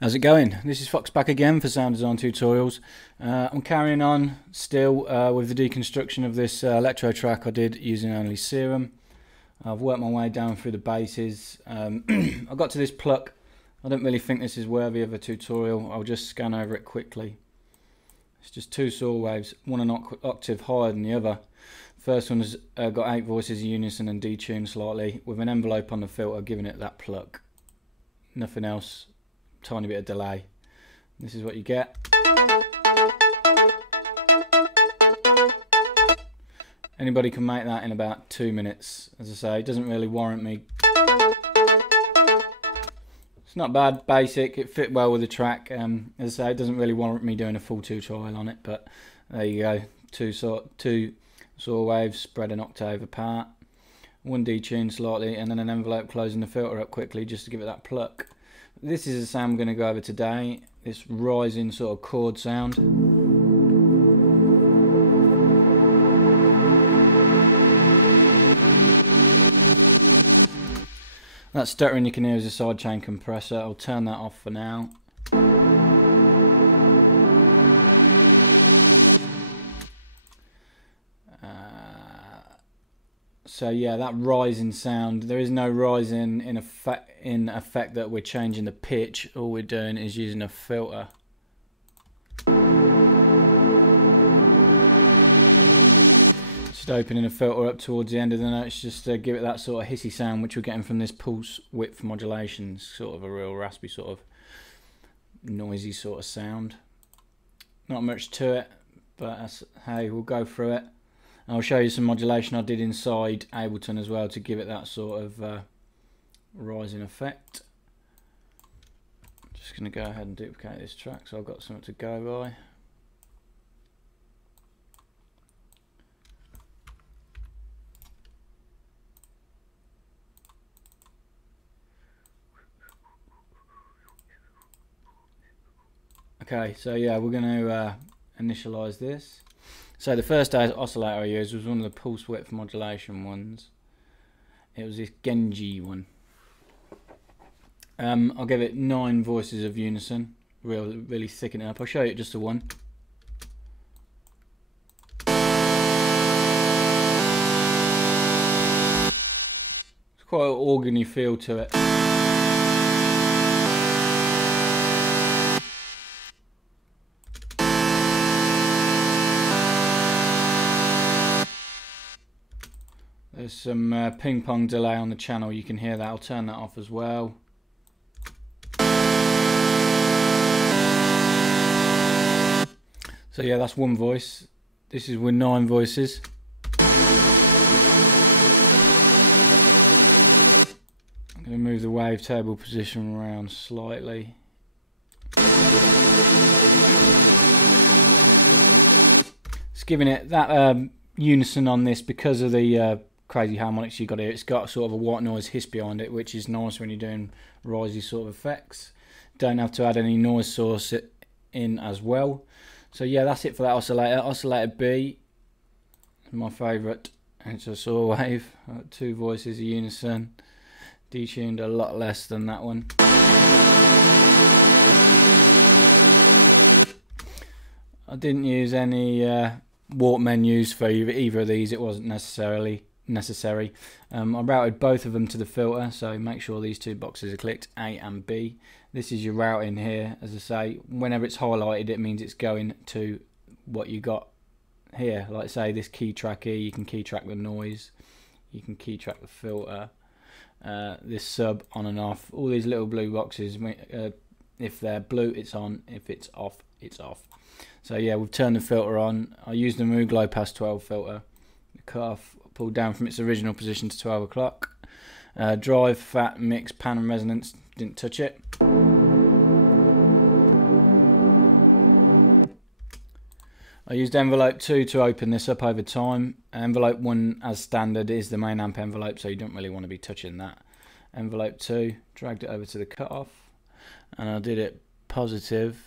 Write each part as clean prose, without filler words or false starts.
How's it going? This is Fox back again for sound design tutorials. I'm carrying on still with the deconstruction of this electro track I did using only Serum. I've worked my way down through the basses. I got to this pluck. I don't really think this is worthy of a tutorial. I'll just scan over it quickly. It's just two saw waves, one an octave higher than the other. First one has got 8 voices in unison and detuned slightly, with an envelope on the filter giving it that pluck. Nothing else. Tiny bit of delay. This is what you get. Anybody can make that in about 2 minutes. As I say, it doesn't really warrant me. It's not bad, basic, it fit well with the track. As I say, it doesn't really warrant me doing a full tutorial on it, but there you go. Two saw waves spread an octave apart, one detuned slightly, and then an envelope closing the filter up quickly just to give it that pluck. This is the sound I'm going to go over today, this rising sort of chord sound. That stuttering you can hear is a sidechain compressor. I'll turn that off for now. So yeah, that rising sound, there is no rising in effect that we're changing the pitch. All we're doing is using a filter. Just opening a filter up towards the end of the notes just to give it that sort of hissy sound which we're getting from this pulse width modulation. Sort of a real raspy sort of noisy sort of sound. Not much to it, but hey, we'll go through it. I'll show you some modulation I did inside Ableton as well to give it that sort of rising effect. Just going to go ahead and duplicate this track so I've got something to go by. Okay, so yeah, we're going to initialize this. So the first oscillator I used was one of the pulse width modulation ones. It was this Genji one. I'll give it 9 voices of unison, really thicken it up. I'll show you just the one. It's quite an organy feel to it. There's some ping pong delay on the channel, you can hear that. I'll turn that off as well. So yeah, that's one voice. This is with 9 voices. I'm going to move the wavetable position around slightly. It's giving it that unison on this because of the crazy harmonics you got here. It's got sort of a white noise hiss behind it, which is nice when you're doing risey sort of effects. Don't have to add any noise source in as well. So yeah, that's it for that oscillator. Oscillator B, my favourite. It's a saw wave, 2 voices of unison, detuned a lot less than that one. I didn't use any warp menus for either of these. It wasn't necessary. I routed both of them to the filter, so make sure these 2 boxes are clicked, A and B. This is your routing here. As I say, whenever it's highlighted it means it's going to what you got here. Like say this key track here, you can key track the noise, you can key track the filter, this sub on and off, all these little blue boxes. If they're blue it's on, if it's off it's off. So yeah, we've turned the filter on. I used the Moog Low Pass 12 filter. The cutoff pulled down from its original position to 12 o'clock. Drive, fat, mix, pan and resonance, didn't touch it. I used envelope 2 to open this up over time. Envelope 1 as standard is the main amp envelope, so you don't really want to be touching that. Envelope 2, dragged it over to the cutoff, and I did it positive.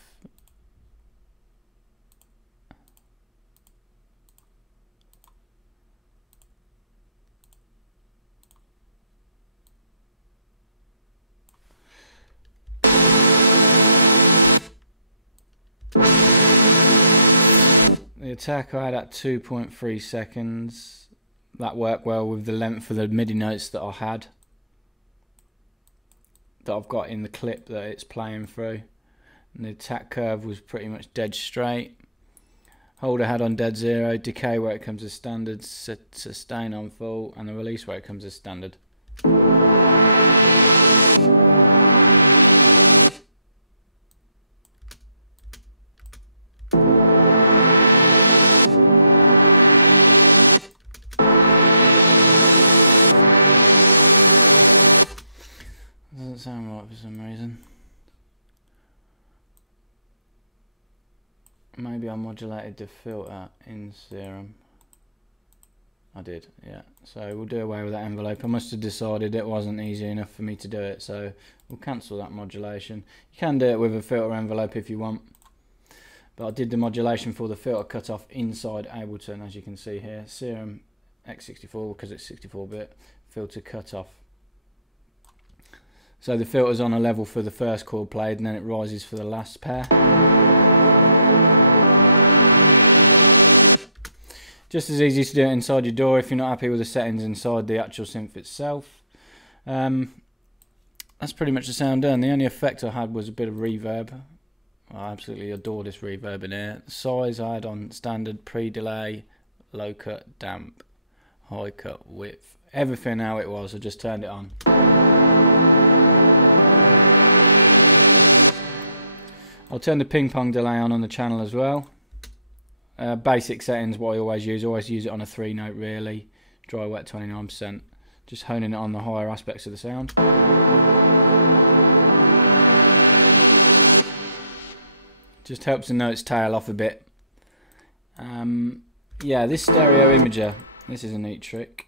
attack I had at 2.3 seconds. That worked well with the length of the MIDI notes that I had, that I've got in the clip that it's playing through. And the attack curve was pretty much dead straight. Hold I had on dead 0, decay where it comes as standard, sustain on full, and the release where it comes as standard. Doesn't sound right for some reason. Maybe I modulated the filter in Serum. I did, yeah. So we'll do away with that envelope. I must have decided it wasn't easy enough for me to do it, so we'll cancel that modulation. You can do it with a filter envelope if you want, but I did the modulation for the filter cutoff inside Ableton, as you can see here. Serum X64, because it's 64-bit, filter cutoff. So the filter's on a level for the first chord played, and then it rises for the last pair. Just as easy to do it inside your DAW if you're not happy with the settings inside the actual synth itself. That's pretty much the sound done. The only effect I had was a bit of reverb. I absolutely adore this reverb in here. The size I had on standard, pre-delay, low cut, damp, high cut, width. Everything how it was, I just turned it on. I'll turn the ping pong delay on the channel as well. Basic settings, what I always use it on a 3-note really. Dry wet 29%. Just honing it on the higher aspects of the sound. Just helps the notes tail off a bit. Yeah, this stereo imager, this is a neat trick.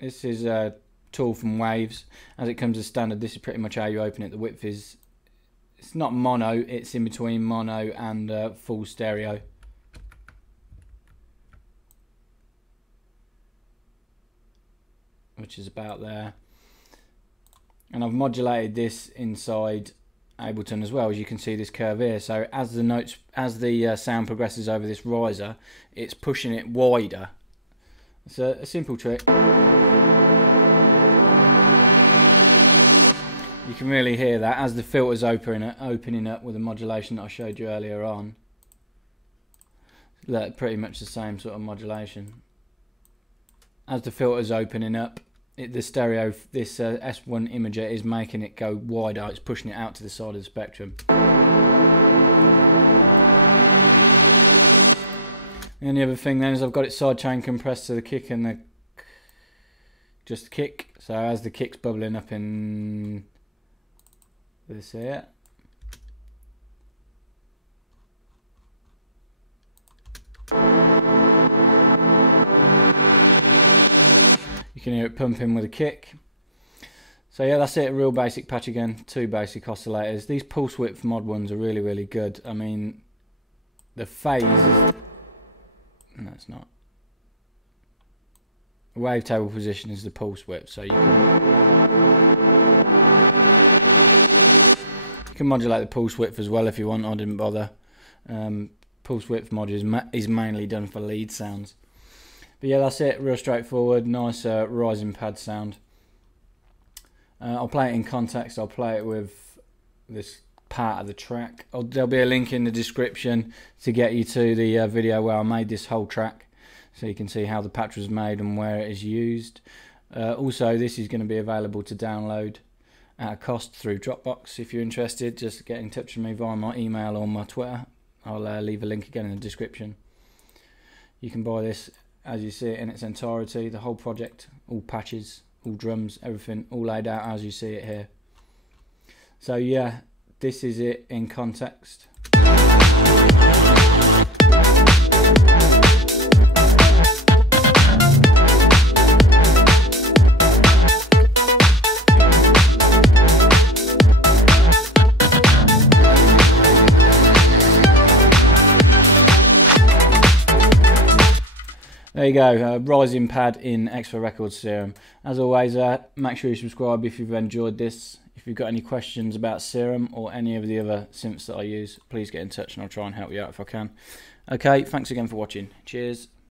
This is a tool from Waves. As it comes as standard, this is pretty much how you open it. The width is, it's not mono, it's in between mono and full stereo. Which is about there. And I've modulated this inside Ableton as well, as you can see this curve here. So as the notes, as the sound progresses over this riser, it's pushing it wider. It's a simple trick. You can really hear that as the filter's opening up with the modulation that I showed you earlier on. Look, pretty much the same sort of modulation. As the filter's opening up, the stereo, this S1 imager is making it go wider. It's pushing it out to the side of the spectrum. The only other thing then is I've got it sidechain compressed to the kick and the just the kick. So as the kick's bubbling up in this here, you can hear it pumping with a kick. So yeah, that's it, a real basic patch again, 2 basic oscillators. These pulse width mod ones are really, really good. I mean, the phase is, no it's not. The wavetable position is the pulse width, so you can modulate the pulse width as well if you want. I didn't bother. Pulse width mod is mainly done for lead sounds. But yeah, that's it, real straightforward, nice rising pad sound. I'll play it in context, I'll play it with this part of the track. There'll be a link in the description to get you to the video where I made this whole track, so you can see how the patch was made and where it is used. Also, this is going to be available to download at a cost through Dropbox. If you're interested, just get in touch with me via my email or my Twitter. I'll leave a link again in the description. You can buy this as you see it in its entirety, the whole project, all patches, all drums, everything, all laid out as you see it here. So yeah, this is it in context. There you go, rising pad in Xfer Records Serum. As always, make sure you subscribe if you've enjoyed this. If If you've got any questions about Serum or any of the other synths that I use, please get in touch and I'll try and help you out if I can. Okay, thanks again for watching. Cheers.